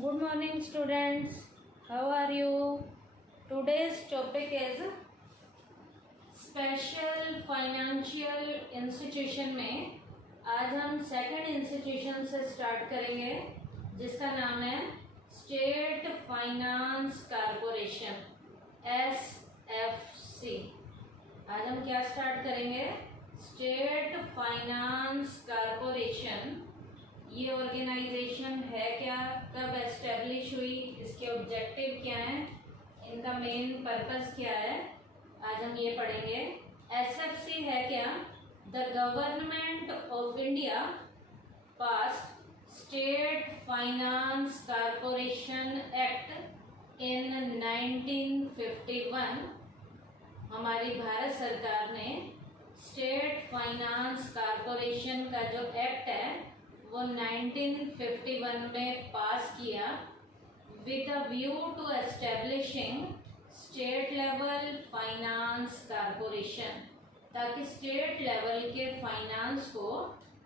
Good morning students. How are you? Today's topic is special financial institution में आज हम second institution से start करेंगे जिसका नाम है स्टेट फाइनेंस कॉरपोरेशन SFC। आज हम क्या स्टार्ट करेंगे? State finance corporation. ये ऑर्गेनाइजेशन है क्या, कब एस्टेब्लिश हुई, इसके ऑब्जेक्टिव क्या हैं, इनका मेन पर्पस क्या है, आज हम ये पढ़ेंगे। SFC है क्या? The government of India passed state finance corporation act in 1951। हमारी भारत सरकार ने स्टेट फाइनेंस कॉरपोरेशन का जो एक्ट है वो 1951 में पास किया with a view to establishing state level finance corporation, ताकि स्टेट लेवल के फाइनेंस को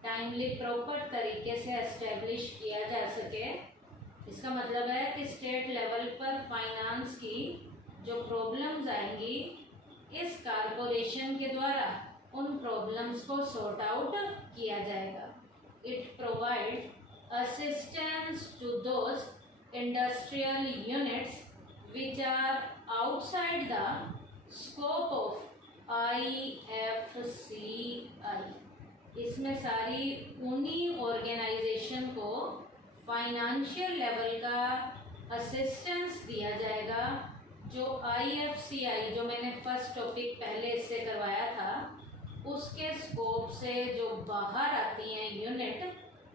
टाइमली प्रॉपर तरीके से एस्टेब्लिश किया जा सके। इसका मतलब है कि स्टेट लेवल पर फाइनेंस की जो प्रॉब्लम्स आएंगी इस कॉरपोरेशन के द्वारा उन प्रॉब्लम्स को सॉर्ट आउट किया जाएगा। It provides assistance to those industrial units which are outside the scope of IFCI। इसमें सारी उन्हीं ऑर्गेनाइजेशन को फाइनेंशियल लेवल का असिस्टेंस दिया जाएगा जो IFCI, जो मैंने फर्स्ट टॉपिक पहले इससे करवाया था, उसके स्कोप से जो बाहर आती हैं यूनिट,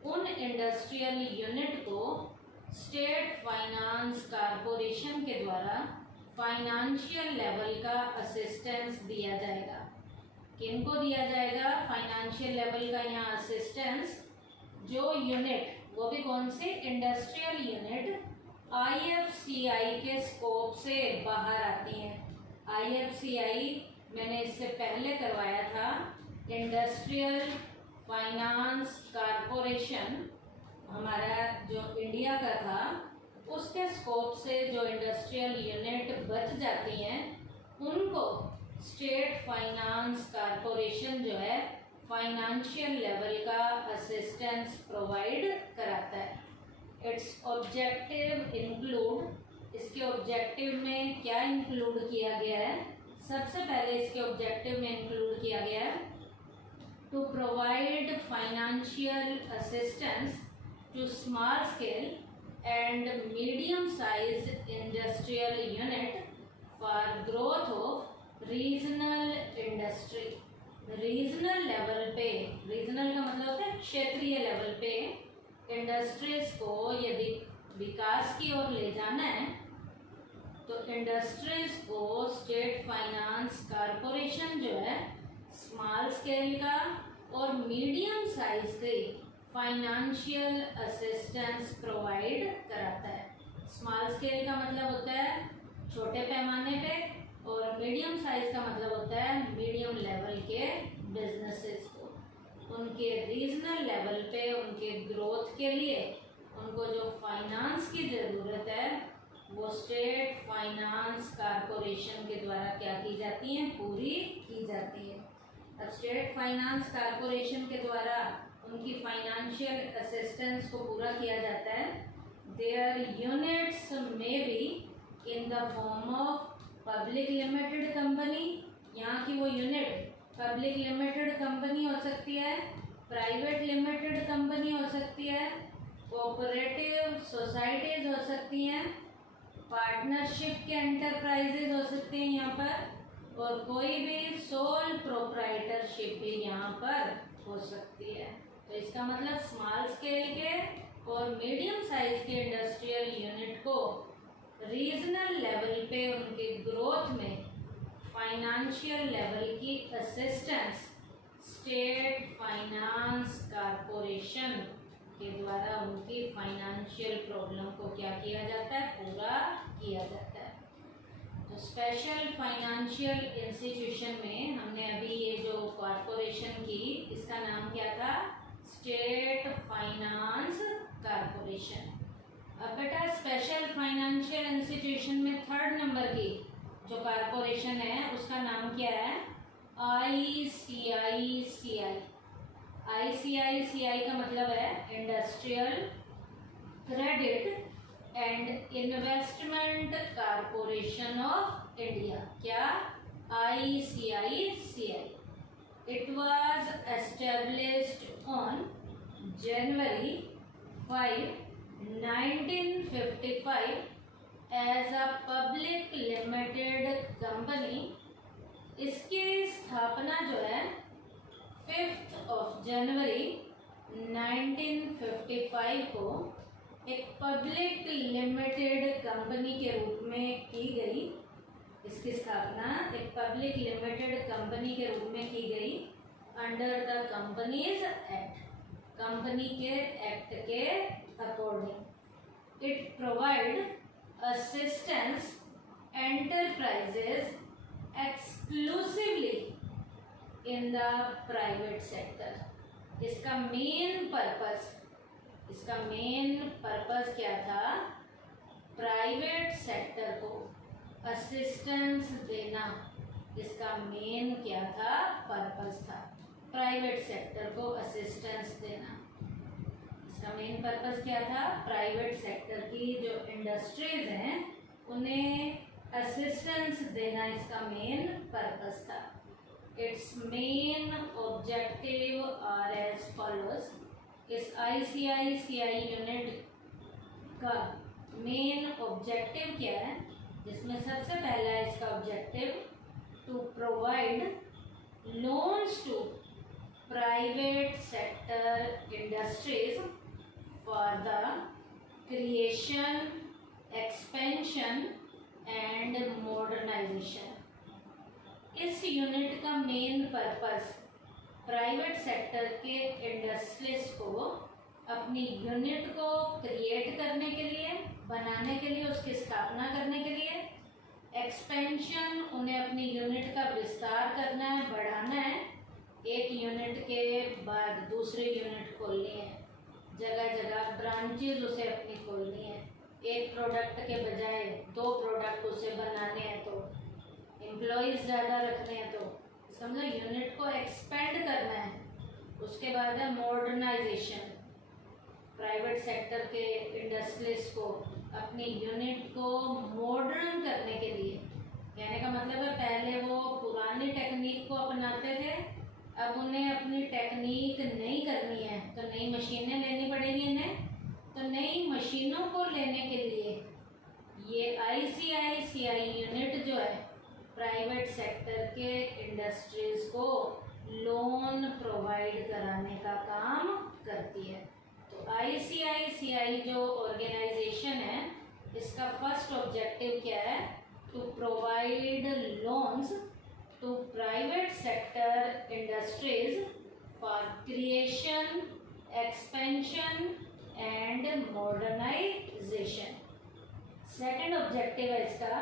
उन इंडस्ट्रियल यूनिट को स्टेट फाइनेंस कॉरपोरेशन के द्वारा फाइनेंशियल लेवल का असिस्टेंस दिया जाएगा। किनको दिया जाएगा फाइनेंशियल लेवल का यहाँ असिस्टेंस? जो यूनिट, वो भी कौन सी? इंडस्ट्रियल यूनिट IFCI के स्कोप से बाहर आती हैं। IFCI मैंने इससे पहले करवाया था, इंडस्ट्रियल फाइनेंस कॉरपोरेशन, हमारा जो इंडिया का था, उसके स्कोप से जो इंडस्ट्रियल यूनिट बच जाती हैं उनको स्टेट फाइनेंस कॉरपोरेशन जो है फाइनेंशियल लेवल का असिस्टेंस प्रोवाइड कराता है। इट्स ऑब्जेक्टिव इंक्लूड, इसके ऑब्जेक्टिव में क्या इंक्लूड किया गया है? सबसे पहले इसके ऑब्जेक्टिव में इंक्लूड किया गया है to provide financial assistance to small scale and medium size industrial unit for growth of regional industry. Regional level पे, रीजनल का मतलब होता है क्षेत्रीय लेवल पे, इंडस्ट्रीज को यदि विकास की ओर ले जाना है तो इंडस्ट्रीज को स्टेट फाइनेंस कॉरपोरेशन जो है स्मॉल स्केल का और मीडियम साइज के फाइनेंशियल असिस्टेंस प्रोवाइड कराता है। स्मॉल स्केल का मतलब होता है छोटे पैमाने पे, और मीडियम साइज का मतलब होता है मीडियम लेवल के बिजनेसेस को उनके रीजनल लेवल पे उनके ग्रोथ के लिए उनको जो फाइनेंस की ज़रूरत है वो स्टेट फाइनेंस कॉरपोरेशन के द्वारा क्या की जाती है? पूरी की जाती है। अब स्टेट फाइनेंस कॉरपोरेशन के द्वारा उनकी फाइनेंशियल असिस्टेंस को पूरा किया जाता है। देयर यूनिट्स में be in the form of public limited company, यहाँ की वो यूनिट पब्लिक लिमिटेड कंपनी हो सकती है, प्राइवेट लिमिटेड कंपनी हो सकती है, कोऑपरेटिव सोसाइटीज हो सकती हैं, पार्टनरशिप के एंटरप्राइजेज हो सकते हैं यहाँ पर, और कोई भी सोल प्रोप्राइटरशिप भी यहाँ पर हो सकती है। तो इसका मतलब स्मॉल स्केल के और मीडियम साइज के इंडस्ट्रियल यूनिट को रीजनल लेवल पे उनके ग्रोथ में फाइनेंशियल लेवल की असिस्टेंस स्टेट फाइनेंस कॉरपोरेशन के द्वारा उनकी फाइनेंशियल प्रॉब्लम को क्या किया जाता है? पूरा किया जाता है। तो स्पेशल फाइनेंशियल इंस्टीट्यूशन में हमने अभी ये जो कॉरपोरेशन की, इसका नाम क्या था? State finance corporation. अब बेटा स्पेशल फाइनेंशियल इंस्टीट्यूशन में थर्ड नंबर की जो कारपोरेशन है उसका नाम क्या है? ICICI। ICICI का मतलब है industrial credit and investment corporation of India. क्या? ICICI। It was established on January 5, 1955 as a public limited company। इसकी स्थापना जो है 5th of January 1955 को एक पब्लिक लिमिटेड कंपनी के रूप में की गई। इसकी स्थापना एक पब्लिक लिमिटेड कंपनी के रूप में की गई under the companies act, company के एक्ट के according. It provide assistance enterprises exclusively in the private sector. इसका मेन पर्पस क्या था? प्राइवेट सेक्टर को असिस्टेंस देना। इसका मेन क्या था? पर्पस था प्राइवेट सेक्टर को असिस्टेंस देना। इसका मेन पर्पस क्या था? प्राइवेट सेक्टर की जो इंडस्ट्रीज हैं उन्हें असिस्टेंस देना इसका मेन पर्पस था। Its main objective are as follows. इस ICICI यूनिट का मेन ऑब्जेक्टिव क्या है? जिसमें सबसे पहला है इसका objective to provide loans to private sector industries for the creation, expansion and modernisation. इस यूनिट का मेन पर्पस प्राइवेट सेक्टर के इंडस्ट्रीज को अपनी यूनिट को क्रिएट करने के लिए, बनाने के लिए, उसकी स्थापना करने के लिए, एक्सपेंशन उन्हें अपनी यूनिट का विस्तार करना है, बढ़ाना है, एक यूनिट के बाद दूसरी यूनिट खोलनी है, जगह जगह ब्रांचेज उसे अपनी खोलनी है, एक प्रोडक्ट के बजाय 2 प्रोडक्ट उसे बनाने हैं, तो एम्प्लॉयज़ ज़्यादा रखने हैं, तो समझो यूनिट को एक्सपेंड करना है। उसके बाद है मॉडर्नाइजेशन। प्राइवेट सेक्टर के इंडस्ट्रीज को अपनी यूनिट को मॉडर्न करने के लिए, कहने का मतलब है पहले वो पुरानी टेक्निक को अपनाते थे, अब उन्हें अपनी टेक्निक नई करनी है तो नई मशीनें लेनी पड़ेगी इन्हें। तो नई मशीनों को लेने के लिए ये ICICI यूनिट जो है प्राइवेट सेक्टर के इंडस्ट्रीज को लोन प्रोवाइड कराने का काम करती है। तो ICICI जो ऑर्गेनाइजेशन है इसका फर्स्ट ऑब्जेक्टिव क्या है? To provide loans to private sector industries for creation, expansion and modernisation. Second objective है इसका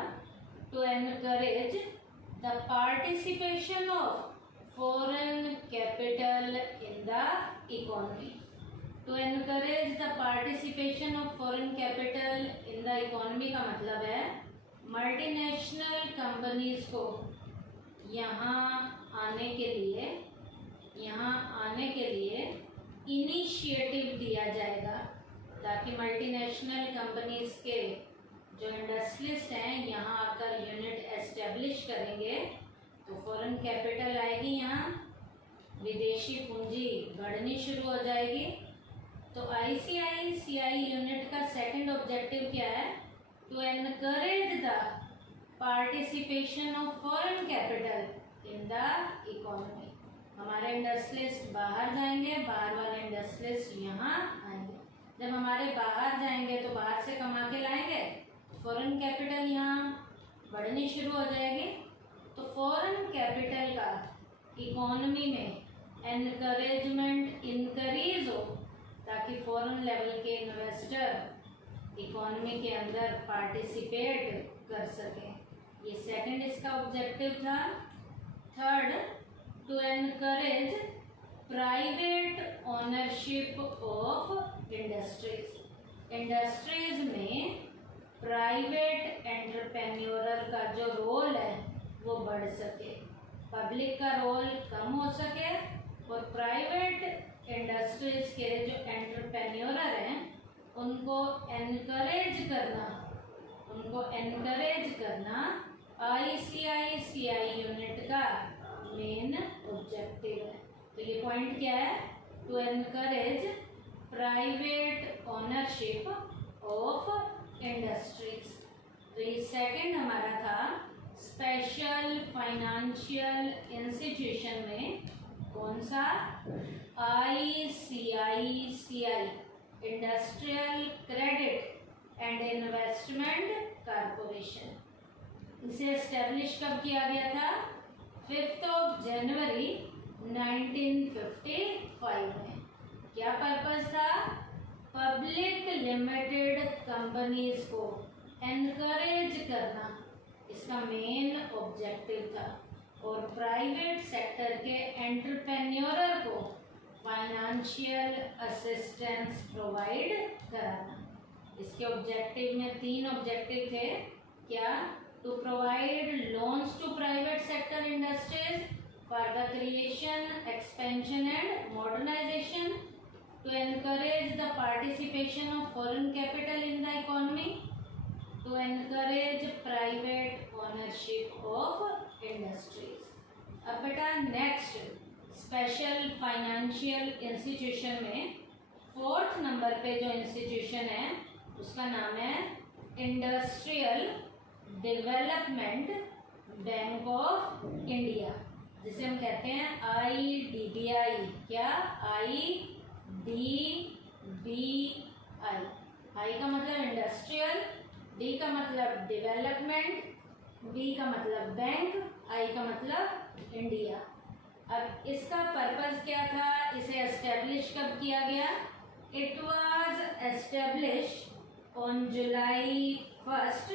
to encourage the participation of foreign capital in the economy. To encourage the participation of foreign capital in the economy का मतलब है multinational companies को यहाँ आने के लिए इनिशिएटिव दिया जाएगा, ताकि मल्टीनेशनल कंपनीज के जो इंडस्ट्रियलिस्ट हैं यहाँ आकर यूनिट एस्टेब्लिश करेंगे तो फॉरेन कैपिटल आएगी, यहाँ विदेशी पूंजी बढ़नी शुरू हो जाएगी। तो ICICI यूनिट का सेकंड ऑब्जेक्टिव क्या है? To encourage the participation of foreign capital in the economy. हमारे इंडस्ट्रियलिस्ट बाहर जाएंगे, बाहर वाले इंडस्ट्रियलिस्ट यहाँ आएंगे। जब हमारे बाहर जाएंगे तो बाहर से कमा के लाएंगे, फॉरेन कैपिटल यहाँ बढ़नी शुरू हो जाएगी। तो फॉरेन कैपिटल का इकोनॉमी में एनकरेजमेंट इंक्रीज हो, ताकि फॉरेन लेवल के इन्वेस्टर इकोनॉमी के अंदर पार्टिसिपेट कर सकें। ये सेकंड इसका ऑब्जेक्टिव था। Third, to encourage private ownership of industries. Industries में प्राइवेट एंटरप्रेन्योरल का जो रोल है वो बढ़ सके, पब्लिक का रोल कम हो सके और प्राइवेट इंडस्ट्रीज के जो एंटरप्रेन्योरल हैं उनको एनकरेज करना ICICI यूनिट का मेन ऑब्जेक्टिव है। तो ये पॉइंट क्या है? To encourage private ownership of industries. तो ये सेकंड हमारा था स्पेशल फाइनेंशियल इंस्टीट्यूशन में कौन सा? ICICI industrial credit and investment corporation. इसे एस्टेब्लिश कब किया गया था? 5 जनवरी 1955 में। क्या पर्पस था? पब्लिक लिमिटेड कंपनीज को एनकरेज करना इसका मेन ऑब्जेक्टिव था और प्राइवेट सेक्टर के एंटरप्रेन्योरर को फाइनेंशियल असिस्टेंस प्रोवाइड कराना। इसके ऑब्जेक्टिव में 3 ऑब्जेक्टिव थे। क्या? To provide loans to private sector industries for the creation, expansion and modernisation, to encourage the participation of foreign capital in the economy, to encourage private ownership of industries. अब बेटा next special financial institution में 4th number पे जो institution है उसका नाम है industrial development bank of India, जिसे हम कहते हैं IDBI। क्या? IDBI। I का मतलब इंडस्ट्रियल, D का मतलब डेवलपमेंट, B का मतलब बैंक, I का मतलब इंडिया। अब इसका पर्पस क्या था? इसे एस्टेब्लिश कब किया गया? It was establish on July 1,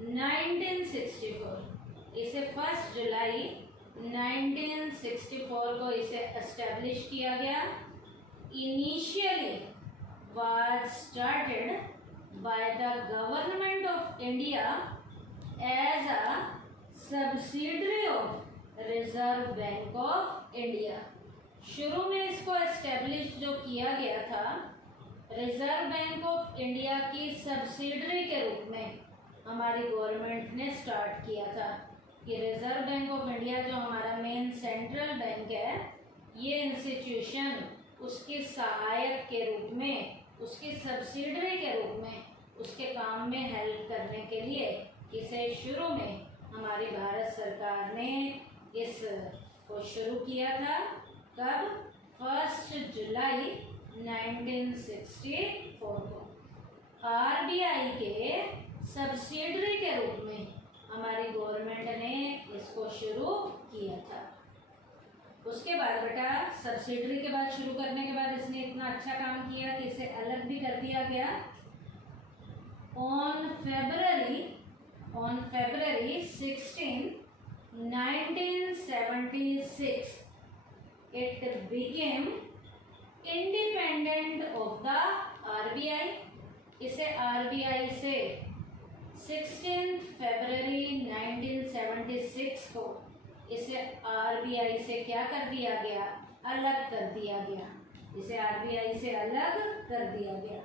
1964। इसे 1 जुलाई 1964 को इसे एस्टेब्लिश किया गया। Initially was started by the government of India as a subsidiary of Reserve Bank of India. शुरू में इसको एस्टेब्लिश जो किया गया था रिजर्व बैंक ऑफ इंडिया की सब्सिडरी के रूप में हमारी गवर्नमेंट ने स्टार्ट किया था कि रिजर्व बैंक ऑफ इंडिया जो हमारा मेन सेंट्रल बैंक है, ये इंस्टीट्यूशन उसके सहायक के रूप में, उसकी सब्सिडरी के रूप में उसके काम में हेल्प करने के लिए इसे शुरू में हमारी भारत सरकार ने इस को शुरू किया था। कब? 1 जुलाई 1964 को। RBI के सब्सिडरी के रूप में हमारी गवर्नमेंट ने इसको शुरू किया था। उसके बाद बेटा सब्सिडरी के बाद शुरू करने के बाद इसने इतना अच्छा काम किया कि इसे अलग भी कर दिया गया। On February 16, 1976 it became independent of the RBI। इसे RBI से 16 फरवरी 1976 को इसे RBI से क्या कर दिया गया? अलग कर दिया गया। इसे RBI से अलग कर दिया गया।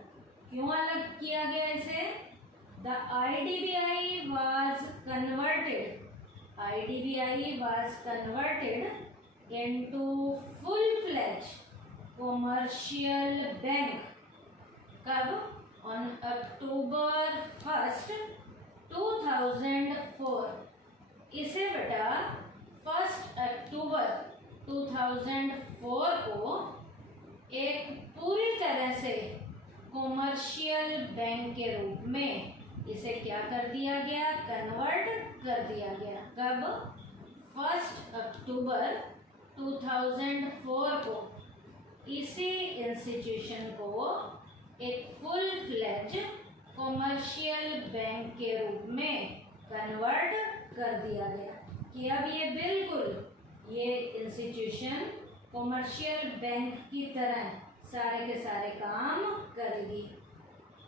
क्यों अलग किया गया इसे? The IDBI was converted into full-fledged commercial bank। कब? On October 1, 2004। इसे बेटा 1 अक्टूबर 2004 को एक पूरी तरह से कॉमर्शियल बैंक के रूप में इसे क्या कर दिया गया? कन्वर्ट कर दिया गया। कब? 1 अक्टूबर 2004 को इसी इंस्टीट्यूशन को एक फुल फ्लेज कॉमर्शियल बैंक के रूप में कन्वर्ट कर दिया गया कि अब ये बिल्कुल ये इंस्टीट्यूशन कॉमर्शियल बैंक की तरह सारे के सारे काम करेगी।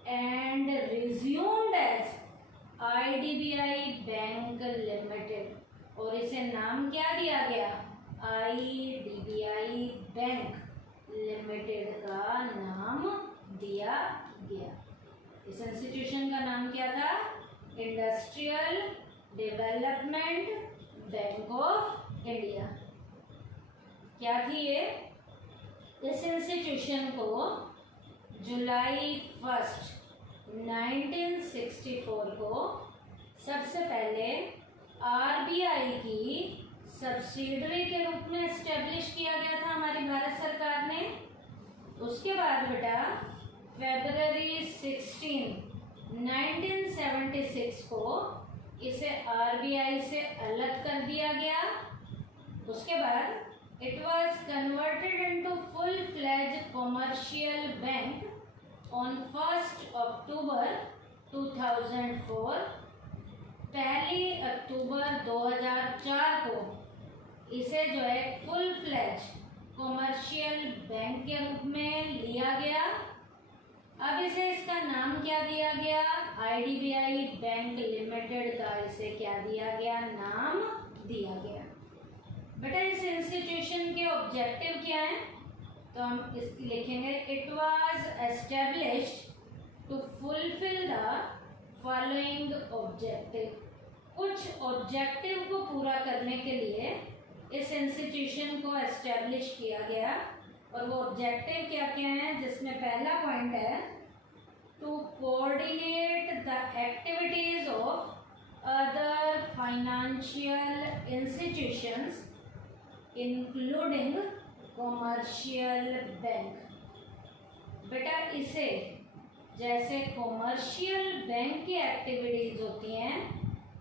and resumed as IDBI Bank Limited, और इसे नाम क्या दिया गया? IDBI बैंक लिमिटेड का नाम दिया गया। इस इंस्टीट्यूशन का नाम क्या था? Industrial development bank of India. क्या थी ये? इस इंस्टीट्यूशन को जुलाई 1, 1964 को सबसे पहले RBI की सब्सिडरी के रूप में एस्टेब्लिश किया गया था हमारी भारत सरकार ने। उसके बाद बेटा फरवरी 16, 1976 को इसे RBI से अलग कर दिया गया। उसके बाद it was converted into full-fledged commercial bank on 1st October 2004। 1 अक्टूबर 2004 को इसे जो है फुल फ्लैज कॉमर्शियल बैंक के रूप में लिया गया। अब इसे इसका नाम क्या दिया गया? IDBI बैंक लिमिटेड का इसे क्या दिया गया? नाम दिया गया। बेटा इस इंस्टीट्यूशन के ऑब्जेक्टिव क्या हैं? तो हम इस लिखेंगे it was established to fulfil the following objective. कुछ ऑब्जेक्टिव को पूरा करने के लिए इस इंस्टीट्यूशन को एस्टेब्लिश किया गया। और वो ऑब्जेक्टिव क्या क्या हैं? जिसमें पहला पॉइंट है to coordinate the activities of other financial institutions including commercial bank. बेटा इसे जैसे कॉमर्शियल बैंक की एक्टिविटीज होती हैं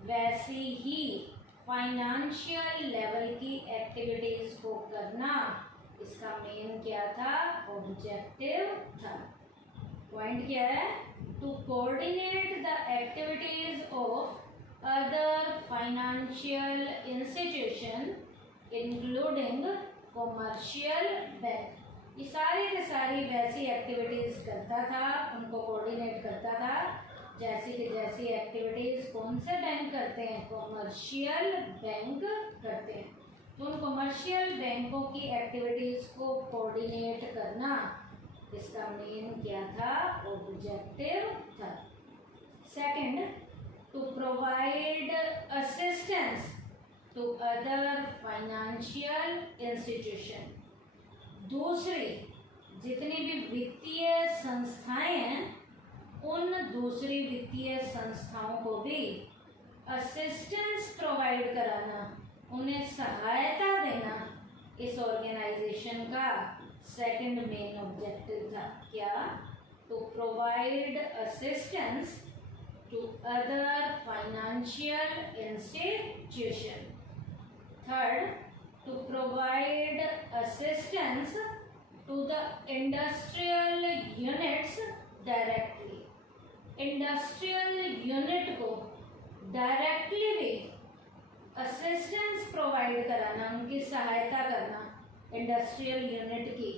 वैसी ही फाइनेंशियल लेवल की एक्टिविटीज को करना इसका मेन क्या था? ऑब्जेक्टिव था। पॉइंट क्या है? To coordinate the activities of other financial institution including commercial bank. ये सारी की सारी वैसी एक्टिविटीज करता था, उनको कोऑर्डिनेट करता था जैसी कि जैसी एक्टिविटीज कौन से बैंक करते हैं? कॉमर्शियल बैंक करते हैं। तो उन कॉमर्शियल बैंकों की एक्टिविटीज को कोऑर्डिनेट करना इसका मेन क्या था? ऑब्जेक्टिव था। Second, to provide assistance to other financial institution. दूसरी जितनी भी वित्तीय संस्थाएं हैं उन दूसरी वित्तीय संस्थाओं को भी असिस्टेंस प्रोवाइड कराना, उन्हें सहायता देना इस ऑर्गेनाइजेशन का सेकंड मेन ऑब्जेक्टिव था। क्या? To provide assistance to other financial institution. Third, to provide assistance to the industrial units directly. Industrial unit को डायरेक्टली भी असिस्टेंस प्रोवाइड कराना, उनकी सहायता करना इंडस्ट्रियल यूनिट की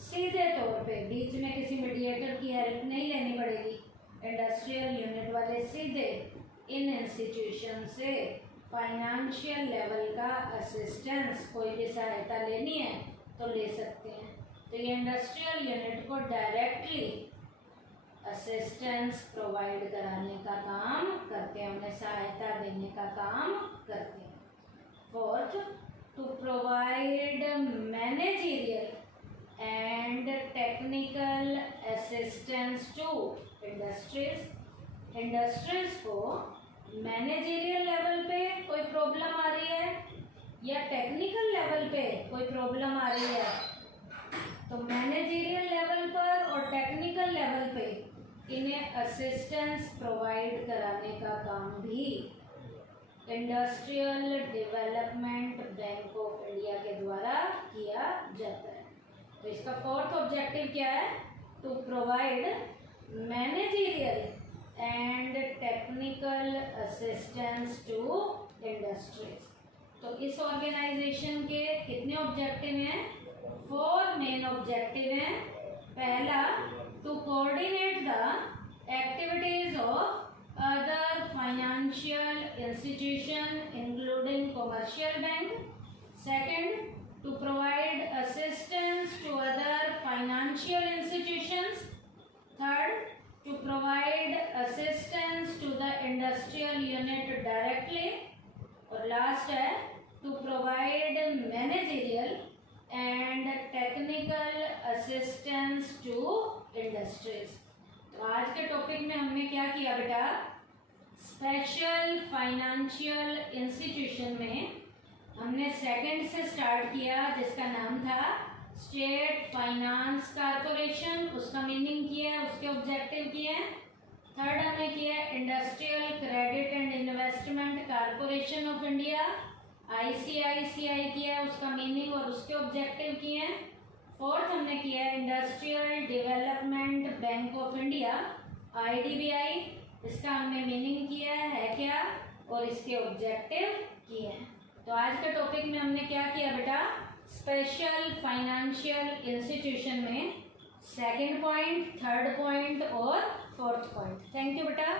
सीधे तौर पे, बीच में किसी मीडिएटर की हेल्प नहीं लेनी पड़ेगी। इंडस्ट्रियल यूनिट वाले सीधे इन इंस्टीट्यूशन से फाइनेंशियल लेवल का असिस्टेंस, कोई भी सहायता लेनी है तो ले सकते हैं। तो ये इंडस्ट्रियल यूनिट को डायरेक्टली असिस्टेंस प्रोवाइड कराने का काम करते हैं, उन्हें सहायता देने का काम करते हैं। Fourth, to provide managerial and technical assistance to industries. Industries को मैनेजरियल लेवल पे कोई प्रॉब्लम आ रही है या टेक्निकल लेवल पे कोई प्रॉब्लम आ रही है, तो मैनेजरियल लेवल पर और टेक्निकल लेवल पे इन्हें असिस्टेंस प्रोवाइड कराने का काम भी industrial development bank of India के द्वारा किया जाता है। तो इसका फोर्थ ऑब्जेक्टिव क्या है? To provide managerial and technical assistance to industries. तो इस ऑर्गेनाइजेशन के कितने ऑब्जेक्टिव हैं? 4 मेन ऑब्जेक्टिव हैं। पहला, to coordinate the financial institution including commercial bank. Second, to provide assistance to other financial institutions. Third, to provide assistance to the industrial unit directly. और last है to provide managerial and technical assistance to industries. तो आज के topic में हमने क्या किया बेटा, स्पेशल फाइनेंशियल इंस्टीट्यूशन में हमने सेकंड से स्टार्ट किया जिसका नाम था स्टेट फाइनेंस कारपोरेशन, उसका मीनिंग किया है, उसके ऑब्जेक्टिव किए हैं. थर्ड हमने किया industrial credit and investment corporation of India, ICICI किया है, उसका मीनिंग और उसके ऑब्जेक्टिव किए हैं. फोर्थ हमने किया है industrial development bank of India, IDBI, इसका हमने मीनिंग किया है क्या और इसके ऑब्जेक्टिव किए हैं. तो आज के टॉपिक में हमने क्या किया बेटा, स्पेशल फाइनेंशियल इंस्टीट्यूशन में सेकंड पॉइंट, थर्ड पॉइंट और फोर्थ पॉइंट. थैंक यू बेटा.